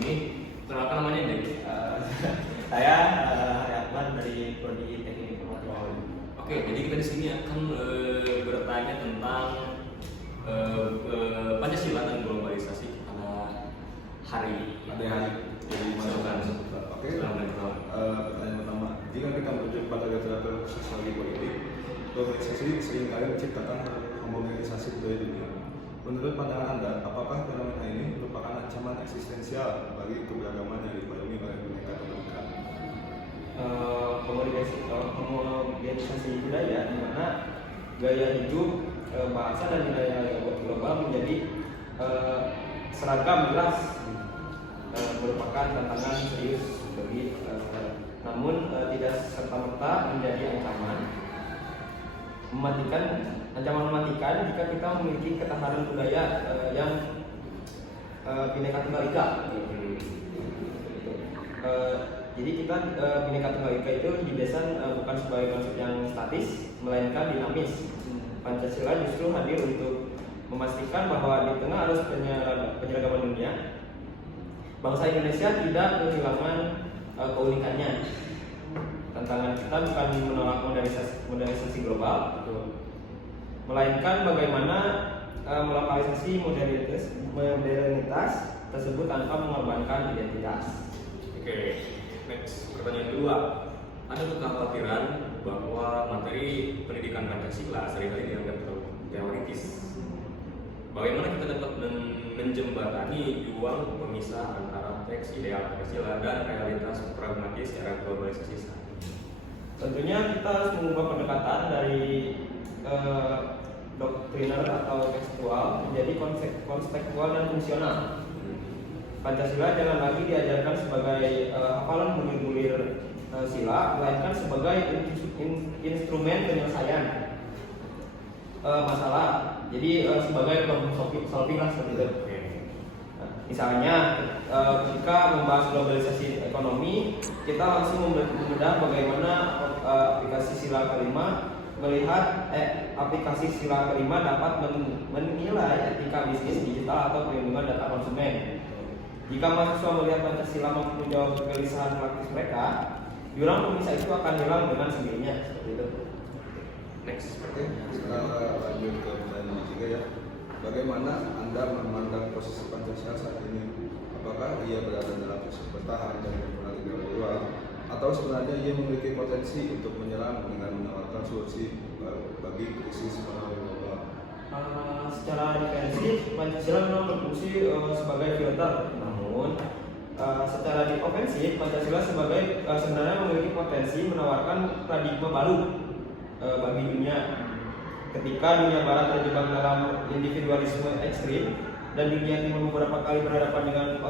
sini. Kenalkan namanya nih. Saya Hayatman dari Prodi Teknik Informatika. Oke, jadi kita di sini akan bertanya tentang Pancasila dan globalisasi pada hari jadi Silakan. Oke. Silakan. Pertanyaan pertama, jika kita merujuk pada literatur sosiologi politik, globalisasi seringkali menciptakan homogenisasi budaya dunia. Menurut pandangan Anda, apakah fenomena ini merupakan ancaman eksistensial bagi keberagaman yang dibarengi oleh Bhinneka Tunggal Ika? Homogenisasi budaya di mana gaya hidup, bahasa dan nilai global menjadi seragam jelas, merupakan tantangan serius bagi namun tidak serta-merta menjadi ancaman mematikan jika kita memiliki ketahanan budaya yang Bhinneka Tunggal Ika. Jadi kita Bhinneka Tunggal Ika itu didesain bukan sebagai konsep yang statis, melainkan dinamis. Pancasila justru hadir untuk memastikan bahwa di tengah arus penyeragaman dunia, bangsa Indonesia tidak kehilangan keunikannya. Tantangan kita bukan menolak modernisasi global, melainkan bagaimana melokalisasi modernitas tersebut tanpa mengorbankan identitas. Oke, next pertanyaan kedua. Ada kekhawatiran bahwa materi pendidikan Pancasila seringkali dianggap terlalu teoritis. Bagaimana kita dapat menjembatani juang pemisah antara teks ideal Pancasila dan realitas pragmatis era globalisasi saat ini? Tentunya kita harus mengubah pendekatan dari doktriner atau tekstual menjadi konseptual dan fungsional. Pancasila jangan lagi diajarkan sebagai hafalan bulir-bulir sila, melainkan sebagai instrumen penyelesaian masalah. Jadi sebagai problem solving lah seperti itu. Misalnya ketika membahas globalisasi ekonomi, kita langsung membedah bagaimana aplikasi sila kelima aplikasi sila kelima dapat menilai etika bisnis digital atau perlindungan data konsumen. Jika mahasiswa melihat Pancasila mampu menjawab kegelisahan praktis mereka, jurang pemisah itu akan hilang dengan sendirinya. Seperti itu. Next. Oke, kita lanjut ke pertanyaan ketiga ya. Bagaimana Anda memandang posisi Pancasila saat ini? Apakah ia berada dalam posisi bertahan dan berperan luar, atau sebenarnya ia memiliki potensi untuk menyerang dengan menawarkan solusi bagi krisis ekonomi global? Secara defensif, Pancasila memang berfungsi sebagai filter. Namun, secara ofensif, Pancasila sebenarnya memiliki potensi menawarkan paradigma baru bagi dunia. Ketika dunia barat terjebak dalam individualisme ekstrim dan dunia timur beberapa kali berhadapan dengan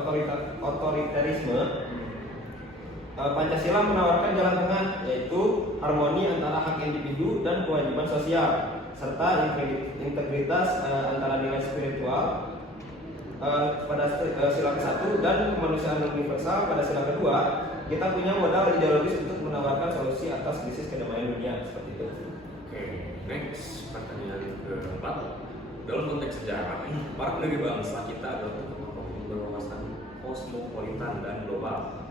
otoritarisme, Pancasila menawarkan jalan tengah, yaitu harmoni antara hak individu dan kewajiban sosial, serta integritas antara nilai spiritual pada sila ke-1 dan kemanusiaan universal pada sila kedua. Kita punya modal ideologis untuk menawarkan solusi atas krisis kedamaian dunia seperti itu. Oke, next pertanyaan keempat. Dalam konteks sejarah, para pendiri bangsa kita adalah tokoh-tokoh yang berwawasan kosmopolitan dan global.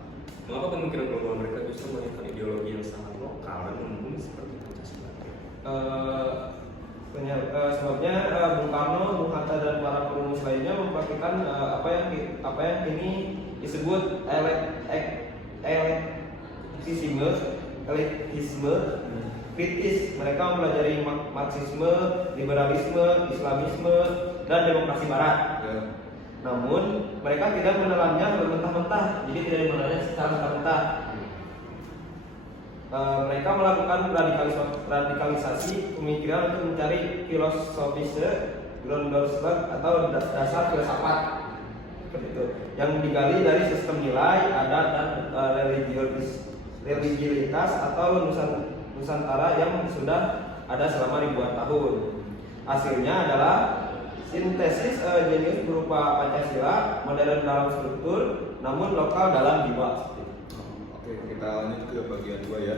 Mengapa pemikiran global mereka justru melahirkan ideologi yang sangat lokal dan mumpuni seperti Pancasila? Sebabnya Bung Karno, Bung Hatta dan para perumus lainnya mempraktikkan apa yang kini disebut elitisme kritis. Mereka mempelajari Marxisme, liberalisme, Islamisme, dan demokrasi Barat. Namun mereka tidak menelannya mentah-mentah, jadi tidak menelannya secara mentah-mentah. Mereka melakukan radikalisasi pemikiran untuk mencari filosofisme Grundlagen atau dasar filsafat seperti itu, yang digali dari sistem nilai, adat dan religiositas atau Nusantara yang sudah ada selama ribuan tahun. Hasilnya adalah sintesis jenius berupa Pancasila, modern dalam struktur, namun lokal dalam jiwa. Oke, kita lanjut ke bagian 2 ya.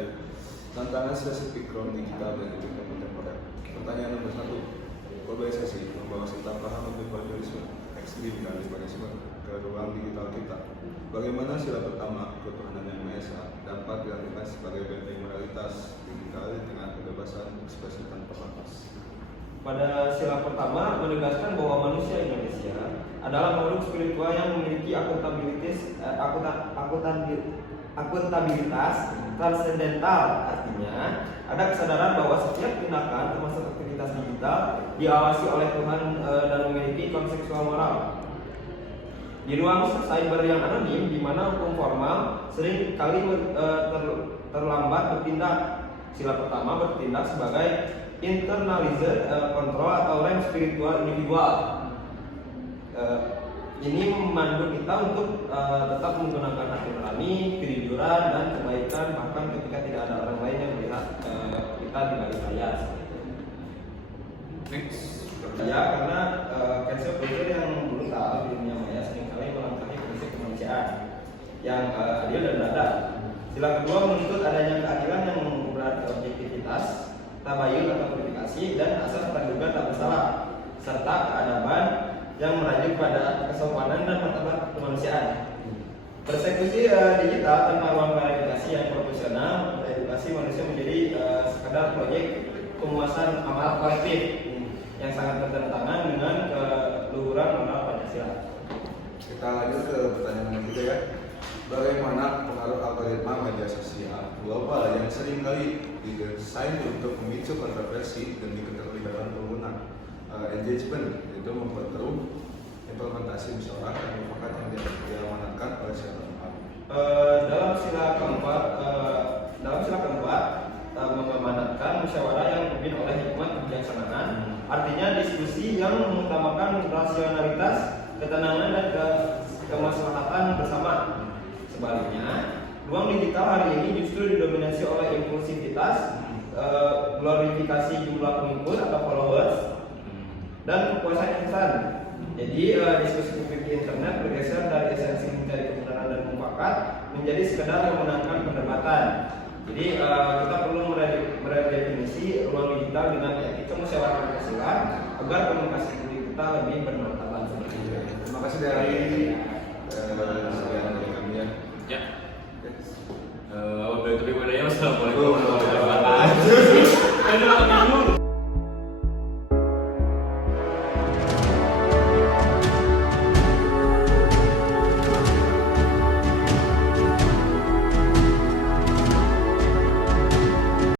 Tantangan spesifik kronik digital dan kehidupan kontemporer. Pertanyaan nomor 1. Globalisasi membawa kita paham individualisme, ekstrim dan liberalisme ke ruang digital kita. bagaimana sila pertama ketuhanan yang Maha Esa dapat diartikan sebagai benteng moralitas digital dengan kebebasan ekspresi tanpa batas. Pada sila pertama menegaskan bahwa manusia Indonesia adalah makhluk spiritual yang memiliki akuntabilitas transendental. Artinya, ada kesadaran bahwa setiap tindakan termasuk aktivitas digital diawasi oleh Tuhan dan memiliki konseksual moral. Di ruang cyber yang anonim, di mana hukum formal sering kali terlambat bertindak, sila pertama bertindak sebagai internalizer control atau rem spiritual individual. Ini memandu kita untuk tetap menggunakan hati nurani, kejujuran dan kebaikan bahkan ketika tidak ada orang lain yang melihat kita di balik layar. Next. Ya, karena cancel culture yang brutal di dunia maya seringkali melangkahi prinsip kemanusiaan yang adil dan beradab. Sila kedua menuntut adanya keadilan yang berarti objektivitas, tabayun atau verifikasi, dan asas praduga tak bersalah, serta keadaban yang merajuk pada kesopanan dan martabat kemanusiaan. Persekusi digital tanpa ruang klarifikasi yang profesional mengedukasi manusia menjadi sekadar proyek pemuasan amal kolektif yang sangat bertentangan dengan keluhuran moral Pancasila. Kita lanjut ke pertanyaan yang ketiga ya. Bagaimana pengaruh algoritma media sosial global yang seringkali didesain untuk memicu kontroversi demi keterlibatan pengguna engagement, itu memperkeruh implementasi musyawarah dan mufakat yang diamanatkan oleh sila keempat. Dalam sila keempat mengamanatkan musyawarah yang dipimpin oleh hikmat kebijaksanaan, artinya diskusi yang mengutamakan rasionalitas, ketenangan dan kemaslahatan bersama. Sebaliknya, ruang digital hari ini justru didominasi oleh impulsivitas, glorifikasi jumlah pengikut atau followers, dan kepuasan instan. Jadi diskusi publik di internet bergeser dari esensi mencari kebenaran dan mufakat menjadi sekedar memenangkan perdebatan. Jadi kita perlu meredefinisi ruang digital dengan etika musyawarah Pancasila agar komunikasi publik kita lebih bermartabat. Terima kasih dari